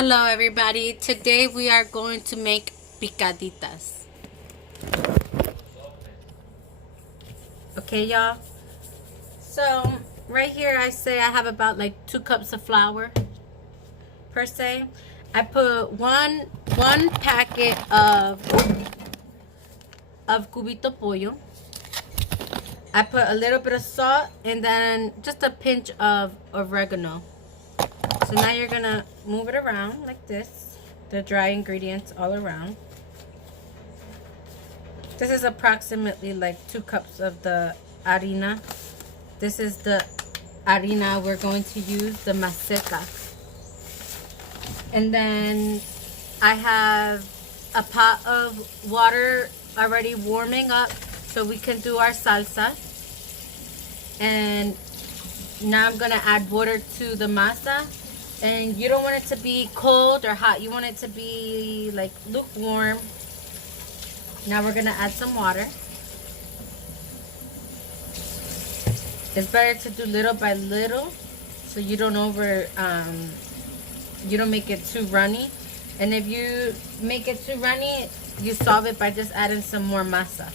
Hello everybody, today we are going to make picaditas. Okay y'all, so right here I say I have about like 2 cups of flour per se. I put one packet of cubito pollo. I put a little bit of salt and then just a pinch of oregano. So now you're gonna move it around like this, the dry ingredients all around. This is approximately like 2 cups of the harina. This is the harina we're going to use, the maceta. And then I have a pot of water already warming up so we can do our salsa. And now I'm gonna add water to the masa. And you don't want it to be cold or hot. You want it to be like lukewarm. Now we're gonna add some water. It's better to do little by little so you don't you don't make it too runny. And if you make it too runny, you solve it by just adding some more masa.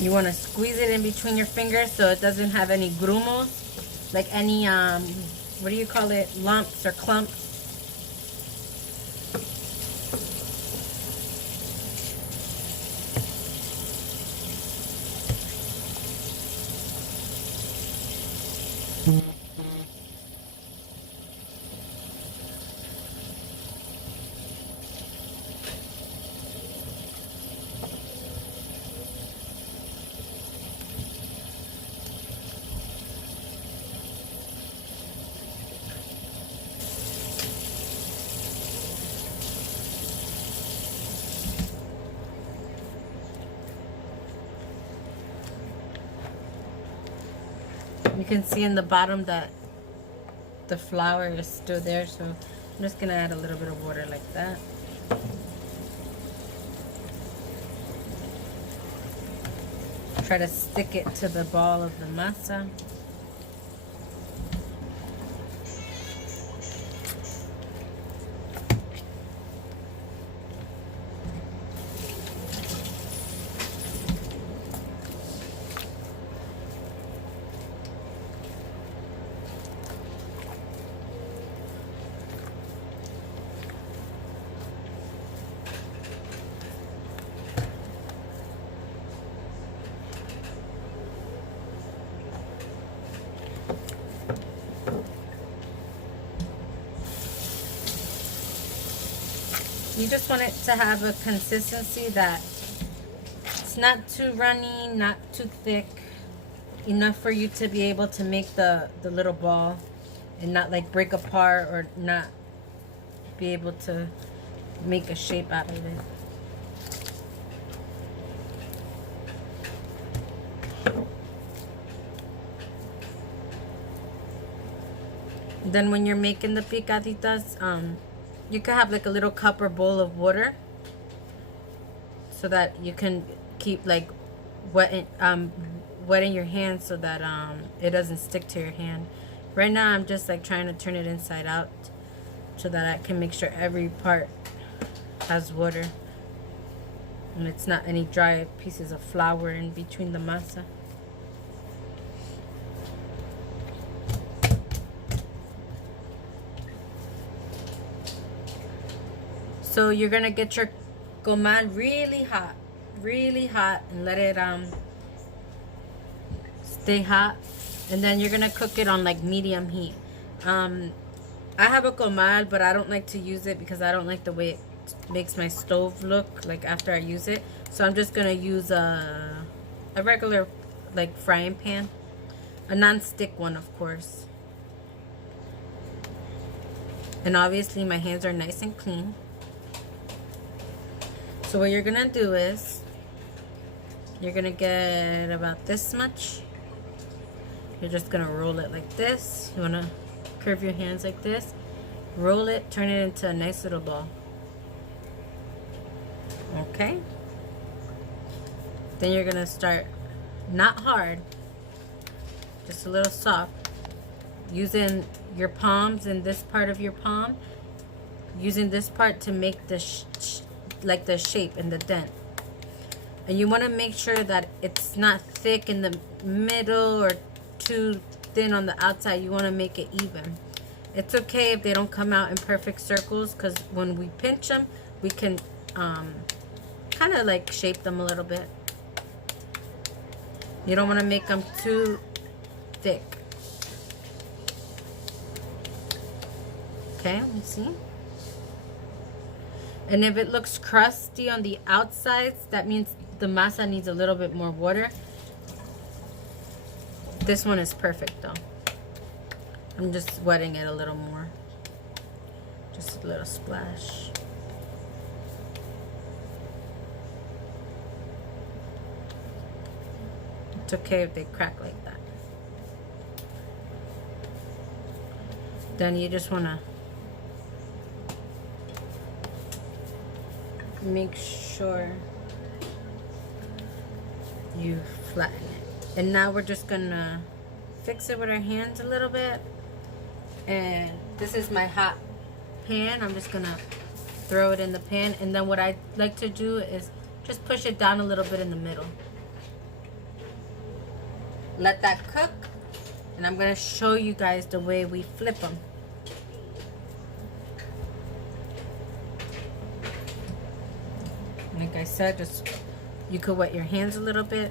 You want to squeeze it in between your fingers so it doesn't have any grumos, like any, what do you call it, lumps or clumps. You can see in the bottom that the flour is still there, so I'm just gonna add a little bit of water like that. Try to stick it to the ball of the masa. You just want it to have a consistency that it's not too runny, not too thick, enough for you to be able to make the little ball and not like break apart or not be able to make a shape out of it. Then when you're making the picaditas, you can have like a little cup or bowl of water so that you can keep like wetting your hand so that it doesn't stick to your hand. Right now I'm just like trying to turn it inside out so that I can make sure every part has water and it's not any dry pieces of flour in between the masa. So you're gonna get your comal really hot, and let it stay hot, and then you're gonna cook it on like medium heat. I have a comal, but I don't like to use it because I don't like the way it makes my stove look like after I use it. So I'm just gonna use a regular like frying pan, a non-stick one, of course. And obviously my hands are nice and clean. So what you're gonna do is you're gonna get about this much. You're just gonna roll it like this. You wanna curve your hands like this, roll it, turn it into a nice little ball. Okay, Then you're gonna start, not hard, just a little soft, using your palms and this part of your palm, using this part to make the like the shape and the dent. And you want to make sure that it's not thick in the middle or too thin on the outside. You want to make it even. It's okay if they don't come out in perfect circles, because when we pinch them, we can kind of like shape them a little bit. You don't want to make them too thick. Okay, let me see. And if it looks crusty on the outsides, that means the masa needs a little bit more water. This one is perfect though. I'm just wetting it a little more. Just a little splash. It's okay if they crack like that. Then you just want to make sure you flatten it. And now we're just gonna fix it with our hands a little bit. And this is my hot pan. I'm just gonna throw it in the pan, and then what I like to do is just push it down a little bit in the middle. Let that cook, and I'm gonna show you guys the way we flip them. Like I said, just you could wet your hands a little bit.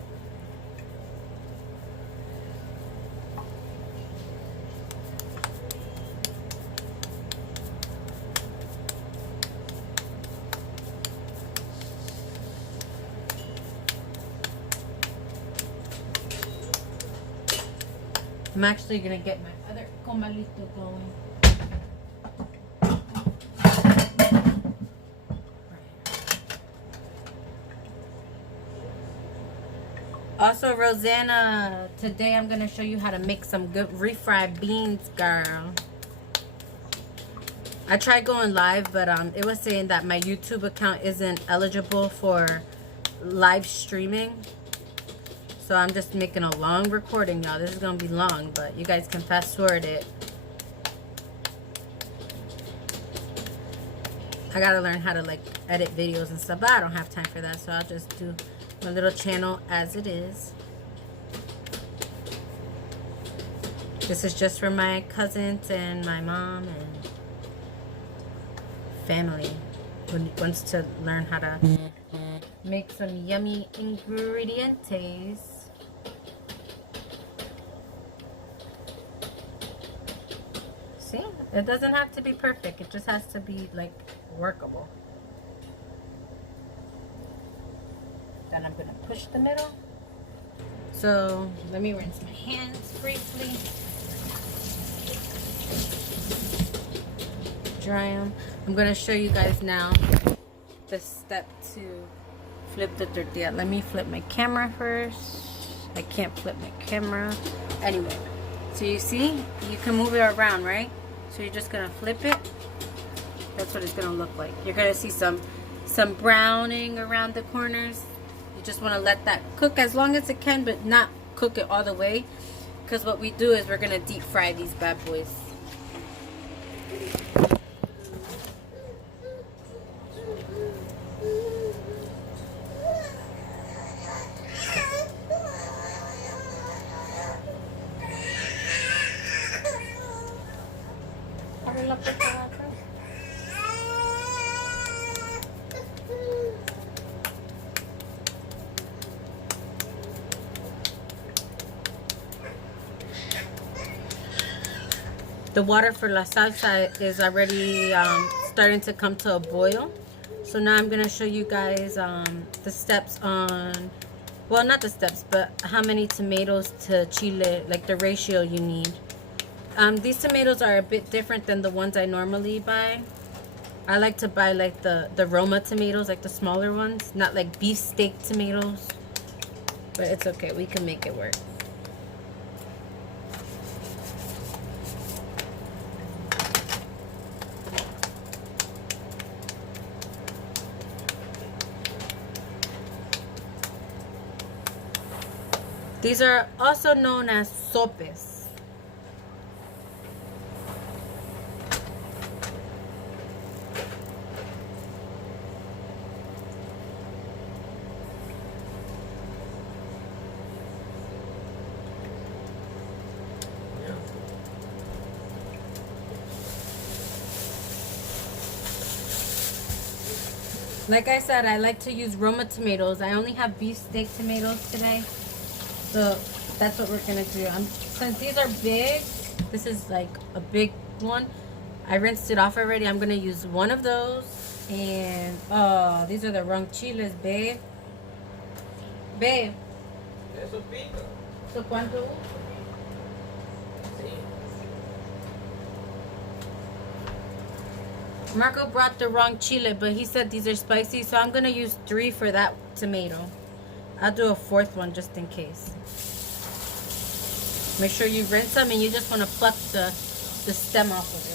I'm actually gonna get my other comalito going. Also, Rosanna, today I'm going to show you how to make some good refried beans, girl. I tried going live, but it was saying that my YouTube account isn't eligible for live streaming. So I'm just making a long recording, y'all. This is going to be long, but you guys can fast forward it. I got to learn how to, like, edit videos and stuff, but I don't have time for that, so I'll just do my little channel as it is. This is just for my cousins and my mom and family who wants to learn how to make some yummy ingredients. See, it doesn't have to be perfect. It just has to be like workable. Then I'm going to push the middle. So let me rinse my hands briefly. Dry them. I'm going to show you guys now the step to flip the tortilla. Let me flip my camera first. I can't flip my camera. Anyway, so you see, you can move it around, right? So you're just going to flip it. That's what it's going to look like. You're going to see some browning around the corners. You just want to let that cook as long as it can, but not cook it all the way, because what we do is we're going to deep fry these bad boys. The water for la salsa is already starting to come to a boil. So now I'm going to show you guys the steps on, well, not the steps, but how many tomatoes to chile, like the ratio you need. These tomatoes are a bit different than the ones I normally buy. I like to buy like the Roma tomatoes, like the smaller ones, not like beefsteak tomatoes. But it's okay, we can make it work. These are also known as sopes. Like I said, I like to use Roma tomatoes. I only have beef steak tomatoes today. So that's what we're gonna do. Since these are big, this is like a big one. I rinsed it off already. I'm gonna use one of those. And oh, these are the wrong chiles, babe. Babe. Eso pica. So cuánto? Sí. Marco brought the wrong chile, but he said these are spicy, so I'm gonna use 3 for that tomato. I'll do a 4th one just in case. Make sure you rinse them, and you just want to pluck the stem off of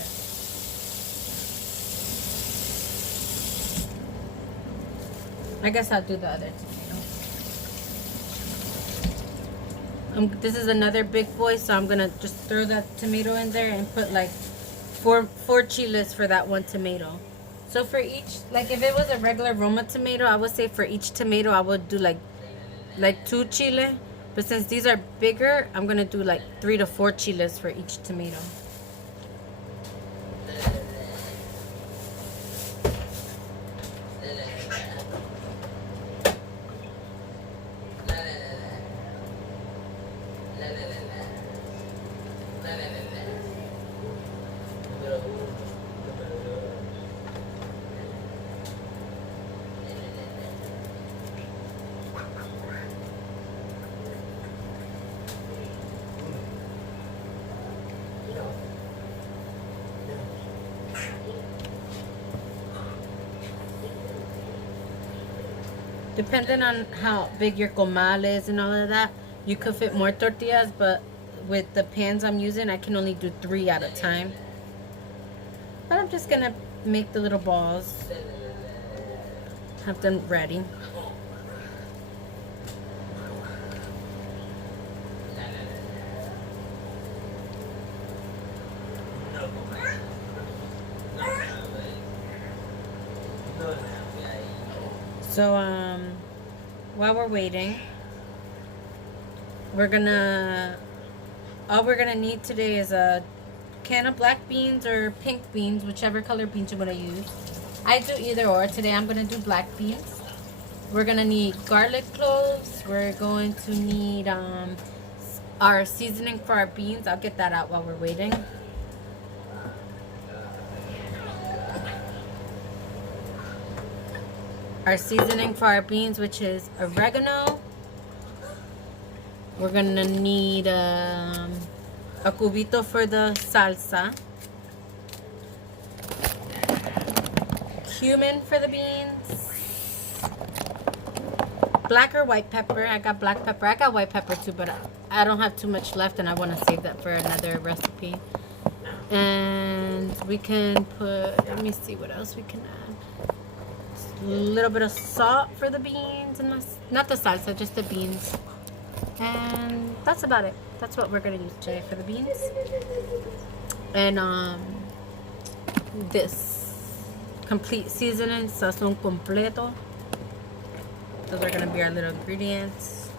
it. I guess I'll do the other tomato. This is another big boy, so I'm gonna just throw that tomato in there and put like four chiles for that one tomato. So for each, like if it was a regular Roma tomato, I would say for each tomato I would do like 2 chile. But since these are bigger, I'm gonna do like 3 to 4 chiles for each tomato. Depending on how big your comal is and all of that, you could fit more tortillas, but with the pans I'm using, I can only do 3 at a time. But I'm just gonna make the little balls, have them ready. So while we're waiting, all we're gonna need today is a can of black beans or pink beans, whichever color beans you want to use. I do either or. Today I'm gonna do black beans. We're gonna need garlic cloves. We're going to need our seasoning for our beans. I'll get that out while we're waiting. Our seasoning for our beans, which is oregano. We're gonna need a cubito for the salsa, cumin for the beans, black or white pepper. I got black pepper. I got white pepper too, but I don't have too much left, and I want to save that for another recipe. And we can put, let me see what else we can add. A little bit of salt for the beans, and not the salsa, just the beans. And that's about it. That's what we're gonna use today for the beans. And this complete seasoning, sazon completo. Those are gonna be our little ingredients.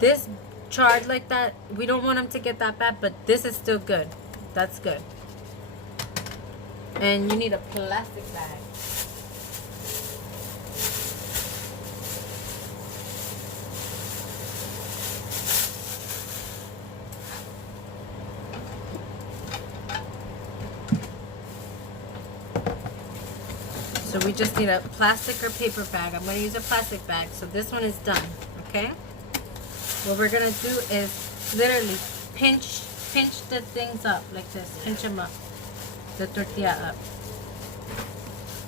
This charred like that, we don't want them to get that bad, but this is still good. That's good. And you need a plastic bag. So we just need a plastic or paper bag. I'm going to use a plastic bag. So this one is done, okay? What we're going to do is literally pinch the things up like this. Pinch them up. The tortilla up.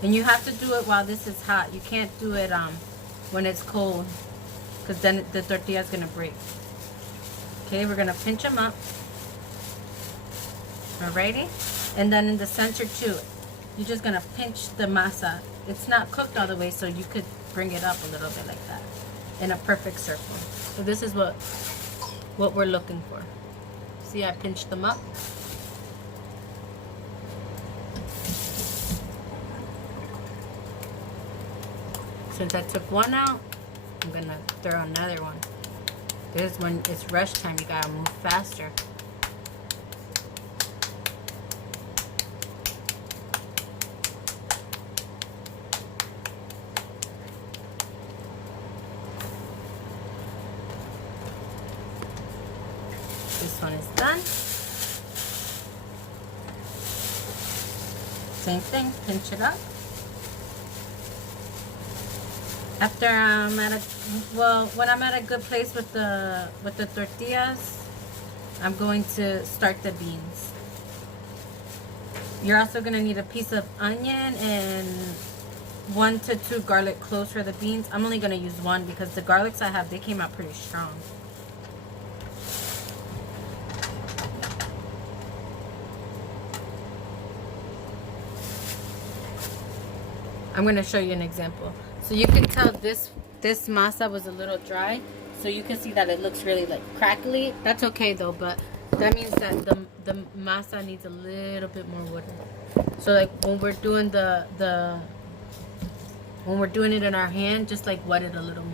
And you have to do it while this is hot. You can't do it when it's cold, because then the tortilla is going to break. Okay, we're going to pinch them up. Alrighty? And then in the center too. you're just gonna pinch the masa. It's not cooked all the way, so you could bring it up a little bit like that in a perfect circle. So this is what we're looking for. See, I pinched them up. Since I took one out, I'm gonna throw another one. This is when it's rush time, you gotta move faster. This one is done. Same thing, pinch it up. After I'm at when I'm at a good place with the tortillas, I'm going to start the beans. You're also gonna need a piece of onion and 1 to 2 garlic cloves for the beans. I'm only gonna use 1 because the garlics I have, they came out pretty strong. I'm going to show you an example. So you can tell this masa was a little dry. So you can see that it looks really like crackly. That's okay though, but that means that the masa needs a little bit more water. So like when we're doing when we're doing it in our hand, just like wet it a little more.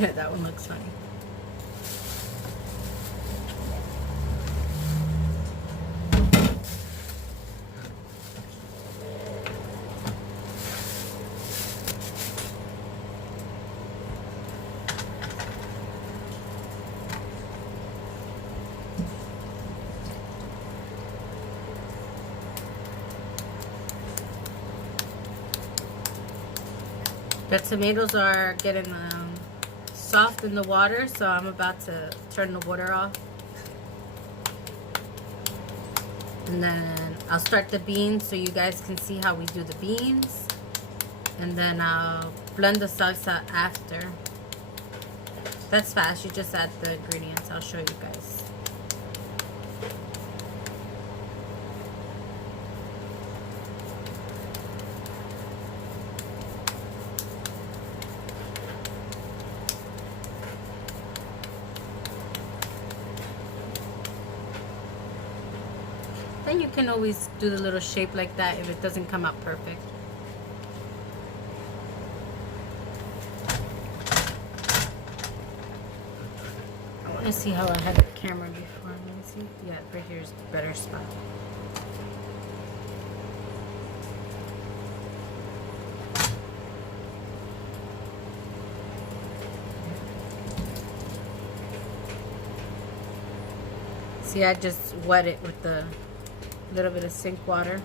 Yeah, that one looks funny. The tomatoes are getting soft in the water, so I'm about to turn the water off. And then I'll start the beans so you guys can see how we do the beans. And then I'll blend the salsa after. That's fast, you just add the ingredients. I'll show you guys. Then you can always do the little shape like that if it doesn't come out perfect. I want to see how I had the camera before. Let me see. Yeah, right here is the better spot. See, I just wet it with the little bit of sink water.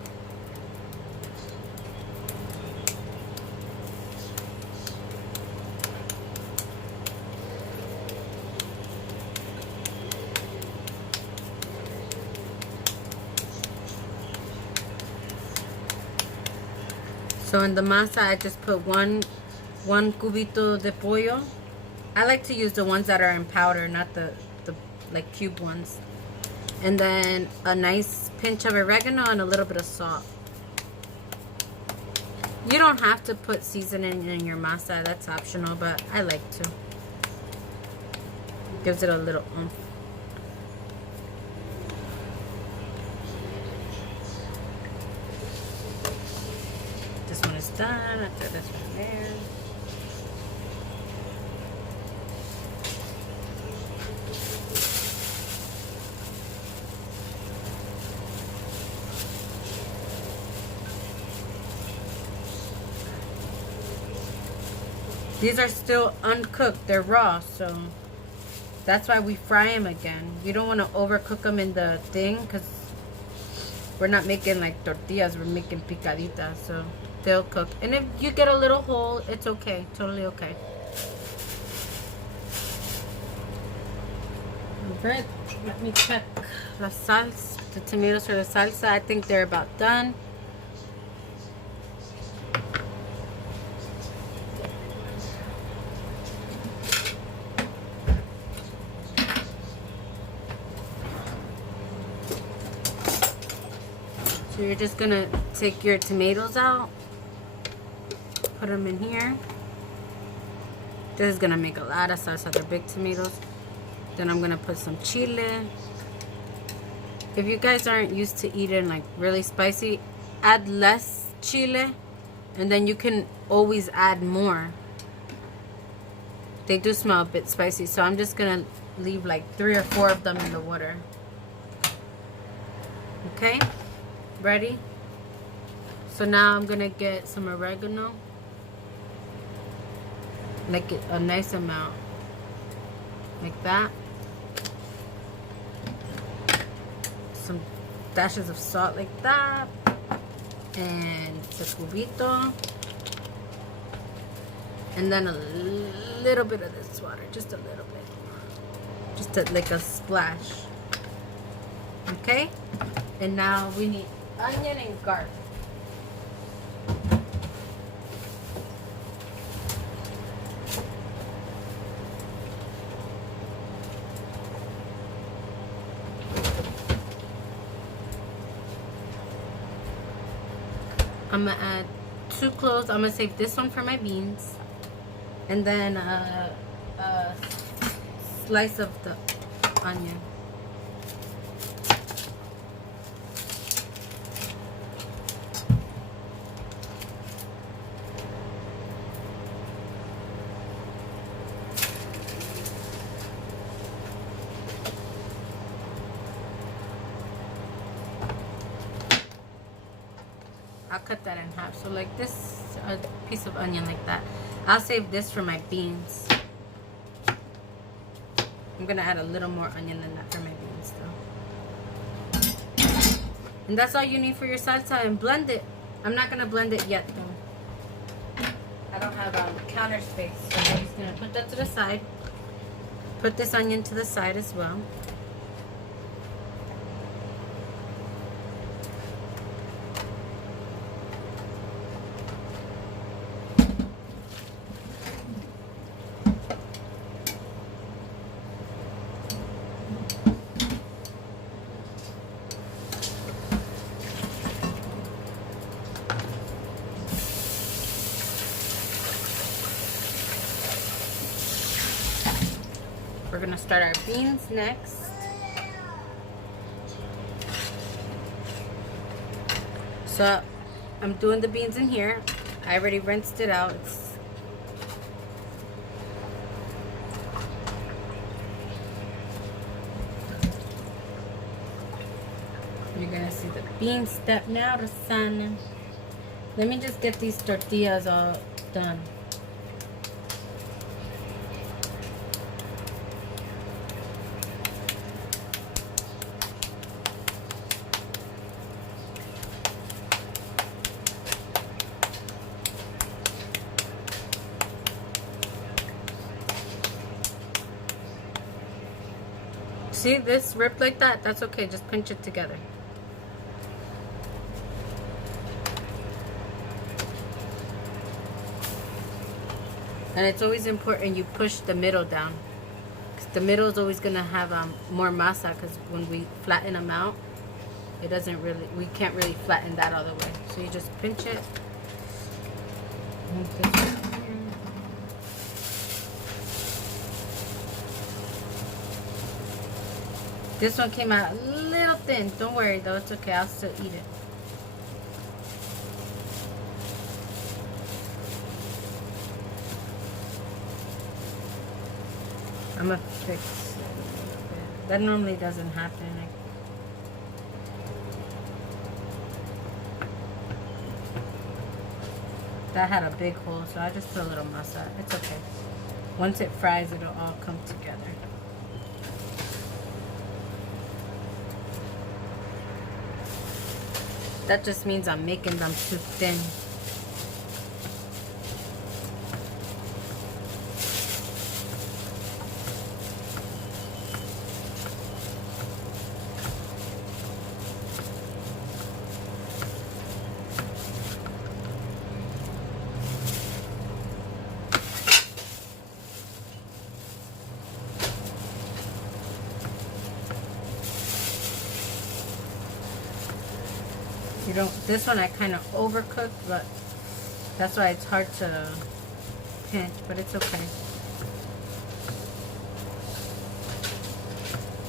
So in the masa, I just put one cubito de pollo. I like to use the ones that are in powder, not the like cube ones. And then a nice pinch of oregano and a little bit of salt. You don't have to put seasoning in your masa. That's optional, but I like to. Gives it a little oomph. This one is done. I throw this one there. These are still uncooked. They're raw, so that's why we fry them again. We don't want to overcook them in the thing because we're not making like tortillas. We're making picaditas, so they'll cook. And if you get a little hole, it's okay. Totally okay. Alright, let me check the salsa, the tomatoes for the salsa. I think they're about done. So you're just gonna take your tomatoes out, put them in here. This is gonna make a lot of salsa. They're big tomatoes. Then I'm gonna put some chile. If you guys aren't used to eating like really spicy, add less chile, and then you can always add more. They do smell a bit spicy, so I'm just gonna leave like 3 or 4 of them in the water. Okay? Ready? So now I'm gonna get some oregano, like a nice amount, like that. Some dashes of salt like that, and the cubito, and then a little bit of this water, just a little bit, just like a splash. Okay, and now we need onion and garlic. I'm gonna add 2 cloves. I'm gonna save this one for my beans, and then a slice of the onion. I'll cut that in half. So like this, a piece of onion like that. I'll save this for my beans. I'm gonna add a little more onion than that for my beans though. And that's all you need for your salsa, and blend it. I'm not gonna blend it yet though. I don't have counter space, so I'm just gonna put that to the side. Put this onion to the side as well. We're gonna start our beans next. So I'm doing the beans in here. I already rinsed it out. You're gonna see the bean step now, Rosana. Let me just get these tortillas all done. See this ripped like that? That's okay, just pinch it together. And it's always important you push the middle down, because the middle is always gonna have more masa, because when we flatten them out, it doesn't really, we can't really flatten that all the way. So you just pinch it Move this one here. This one came out a little thin. Don't worry though, it's okay. I'll still eat it. I'm gonna fix it. That normally doesn't happen. That had a big hole, so I just put a little masa. It's okay. Once it fries, it'll all come together. That just means I'm making them too thin. You don't, this one I kind of overcooked, but that's why it's hard to pinch, but it's okay.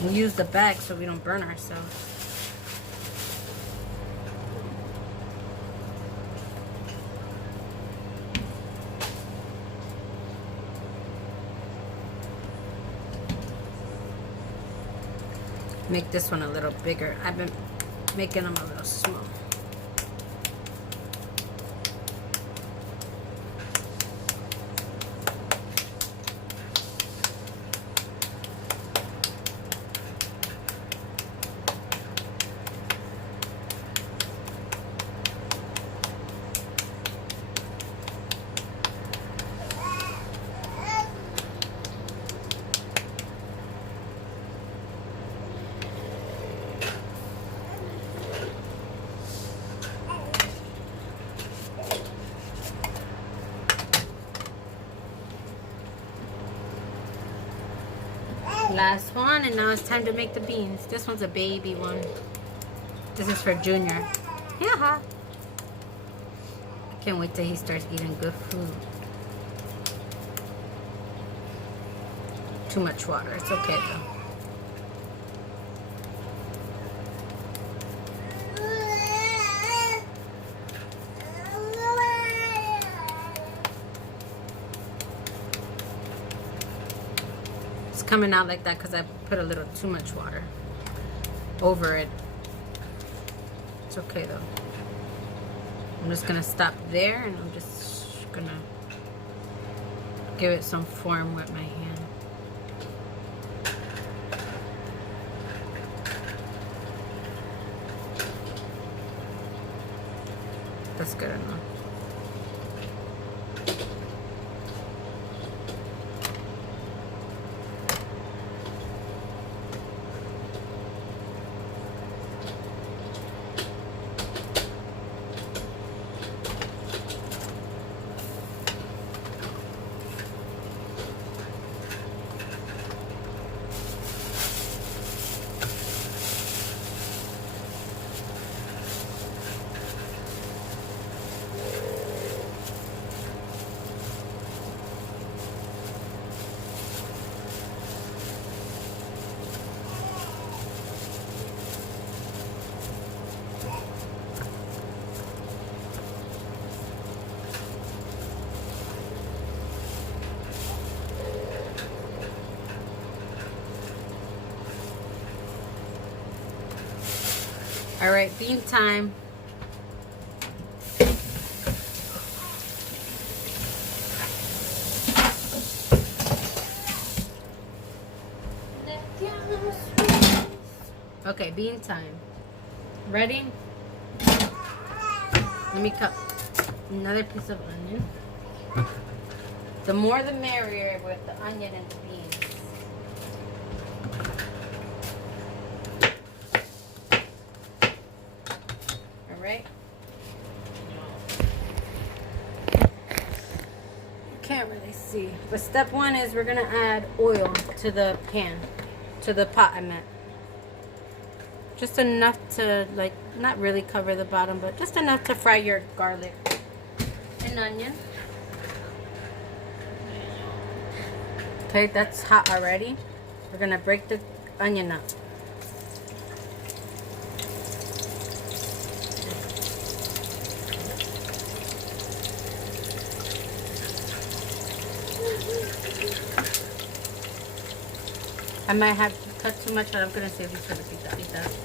We use the bag so we don't burn ourselves. Make this one a little bigger. I've been making them a little small. Last one, and now it's time to make the beans. This one's a baby one. This is for Junior. Yeah. Can't wait till he starts eating good food. Too much water. It's okay though. Coming out like that because I put a little too much water over it. It's okay though. I'm just gonna stop there and I'm just gonna give it some form with my hand. That's good enough. All right, bean time. Okay, bean time. Ready? Let me cut another piece of onion. The more the merrier with the onion and the beans. Right? Can't really see. But step one is we're gonna add oil to the pan, to the pot I meant. Just enough to, like, not really cover the bottom, but just enough to fry your garlic and onion. Okay, that's hot already. We're gonna break the onion up. I might have cut too much, but I'm gonna save this for the picaditas.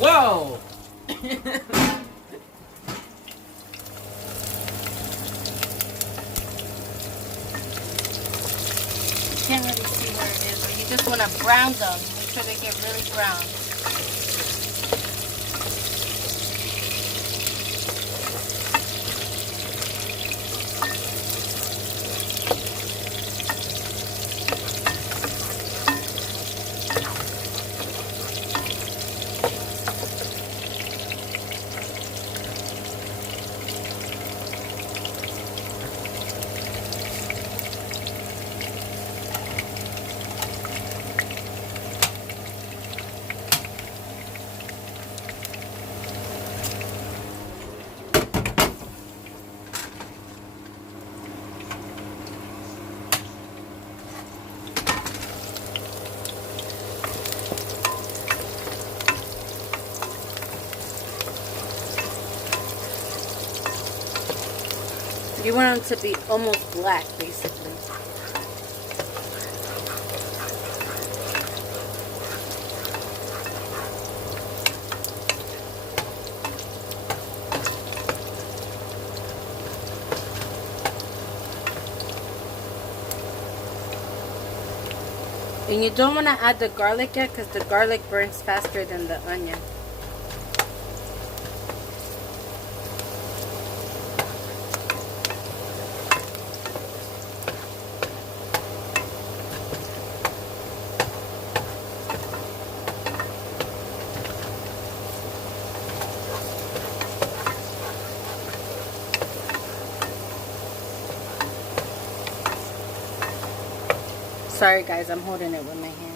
Whoa! You can't really see where it is, but you just want to brown them. Make sure they get really brown. You want them to be almost black, basically. And you don't want to add the garlic yet because the garlic burns faster than the onion. Sorry guys, I'm holding it with my hand.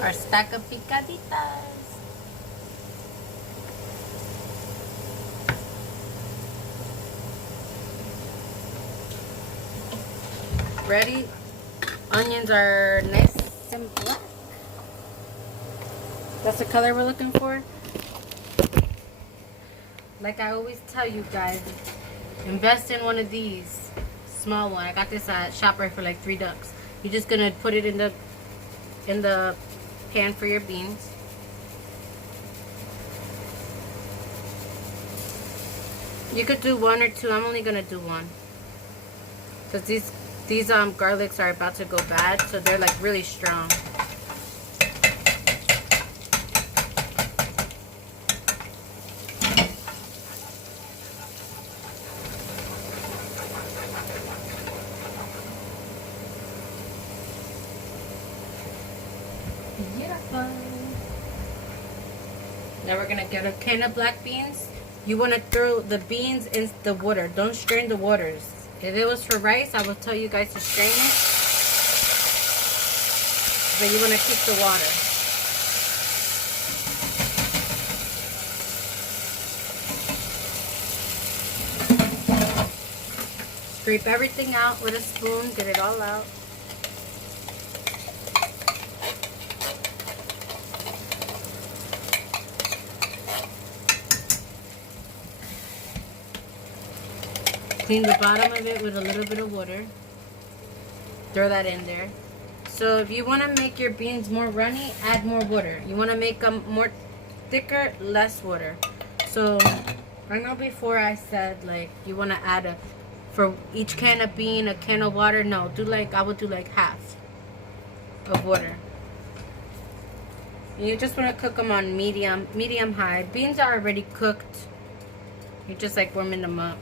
Our stack of picaditas. Ready? Onions are nice and black. That's the color we're looking for. Like I always tell you guys, invest in one of these. Small one. I got this at Shopper for like $3. You're just gonna put it in the pan for your beans. You could do one or two. I'm only gonna do one. Because these garlics are about to go bad, so they're like really strong. Beautiful. Now we're gonna get a can of black beans. You want to throw the beans in the water. Don't strain the waters. If it was for rice, I would tell you guys to strain it. But you want to keep the water. Scrape everything out with a spoon. Get it all out. Clean the bottom of it with a little bit of water. Throw that in there. So if you want to make your beans more runny, add more water. You want to make them more thicker, less water. So I know before I said like you want to add for each can of bean, a can of water. No, I would do like half of water. And you just want to cook them on medium high. Beans are already cooked. You're just like warming them up.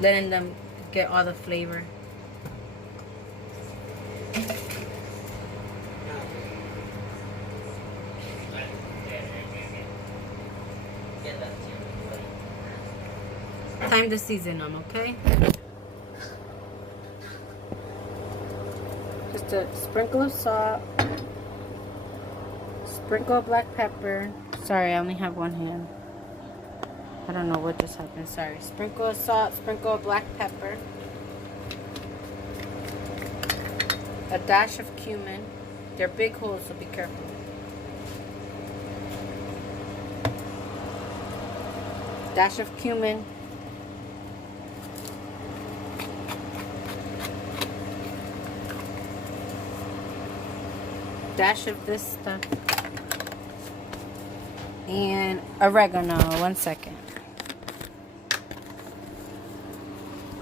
Letting them get all the flavor. Time to season them, okay? Just a sprinkle of salt, sprinkle of black pepper. Sorry, I only have one hand. I don't know what just happened. Sorry. Sprinkle of salt, sprinkle of black pepper, a dash of cumin. They're big holes, so be careful. Dash of cumin. Dash of this stuff. And oregano. 1 second.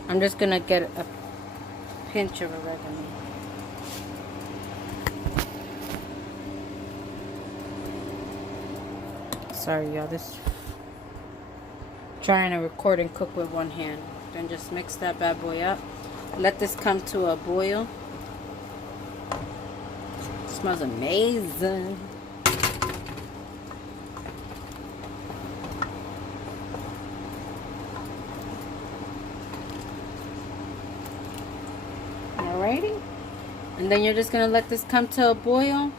I'm just gonna get a pinch of oregano. Sorry, y'all. Trying to record and cook with one hand. Then just mix that bad boy up. Let this come to a boil. It smells amazing. Alrighty. And then you're just going to let this come to a boil.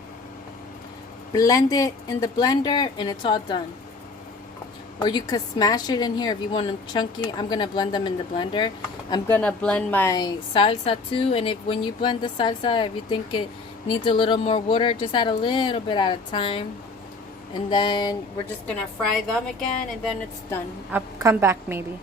Blend it in the blender and it's all done. Or you could smash it in here if you want them chunky. I'm going to blend them in the blender. I'm going to blend my salsa too. And when you blend the salsa, if you think it needs a little more water, just add a little bit at a time. And then we're just going to fry them again and then it's done. I'll come back maybe.